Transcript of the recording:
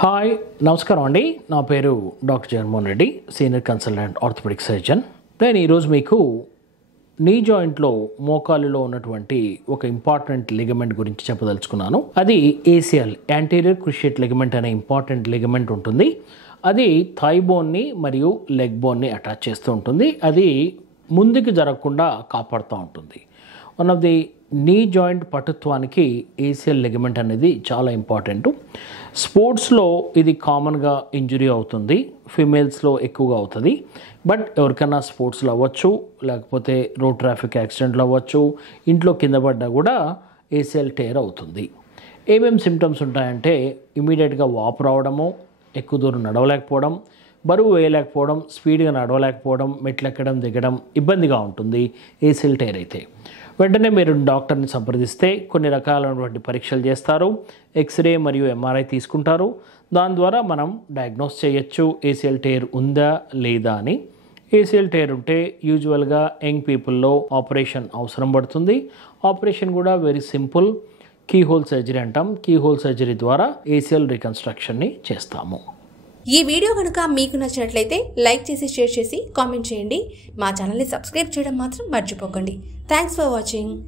Hi నమస్కారం అండి. నా పేరు doctor Jaganmohan Reddy, senior consultant orthopaedic surgeon. నేను ఈరోజు మీకు నీ జాయింట్లో మోకాలులో ఉన్నటువంటి ఒక ఇంపార్టెంట్ లిగమెంట్ గురించి చెప్పదలుచుకున్నాను. అది ఏసిఎల్, యాంటీరియర్ క్రూషియేట్ లిగమెంట్ అనే ఇంపార్టెంట్ లిగమెంట్ ఉంటుంది. అది థై బోన్ని మరియు లెగ్ బోన్ని అటాచ్ చేస్తూ ఉంటుంది. అది ముందుకు జరగకుండా కాపాడుతూ ఉంటుంది. One of the knee joint పటుత్వానికి ఏసిఎల్ లిగమెంట్ అనేది చాలా ఇంపార్టెంట్. స్పోర్ట్స్లో ఇది కామన్గా ఇంజురీ అవుతుంది, ఫీమేల్స్లో ఎక్కువగా అవుతుంది. బట్ ఎవరికైనా స్పోర్ట్స్లో అవ్వచ్చు, లేకపోతే రోడ్ ట్రాఫిక్ యాక్సిడెంట్లో అవ్వచ్చు, ఇంట్లో కింద పడ్డా కూడా ఏసిఎల్ టేర్ అవుతుంది. ఏమేమి సిమ్టమ్స్ ఉంటాయంటే ఇమీడియట్గా వాపు రావడము, ఎక్కువ దూరం నడవలేకపోవడం, బరువు వేయలేకపోవడం, స్పీడ్గా నడవలేకపోవడం, మెట్లు ఎక్కడం దిగడం ఇబ్బందిగా ఉంటుంది. ఏసిఎల్ టేర్ అయితే వెంటనే మీరు డాక్టర్ని సంప్రదిస్తే కొన్ని రకాలైనటువంటి పరీక్షలు చేస్తారు. ఎక్స్రే మరియు ఎంఆర్ఐ తీసుకుంటారు. దాని ద్వారా మనం డయాగ్నోస్ చేయొచ్చు ఏసిఎల్ టేర్ ఉందా లేదా అని. ఏసిఎల్ టేర్ ఉంటే యూజువల్గా యంగ్ పీపుల్లో ఆపరేషన్ అవసరం పడుతుంది. ఆపరేషన్ కూడా very simple, key hole surgery అంటాం. కీ హోల్ సర్జరీ ద్వారా ఏసిఎల్ రికన్స్ట్రక్షన్ని చేస్తాము. ఈ వీడియో కనుక మీకు నచ్చినట్లయితే లైక్ చేసి, షేర్ చేసి, కామెంట్ చేయండి. మా ఛానల్ని సబ్స్క్రైబ్ చేయడం మాత్రం మర్చిపోకండి. Thanks for watching.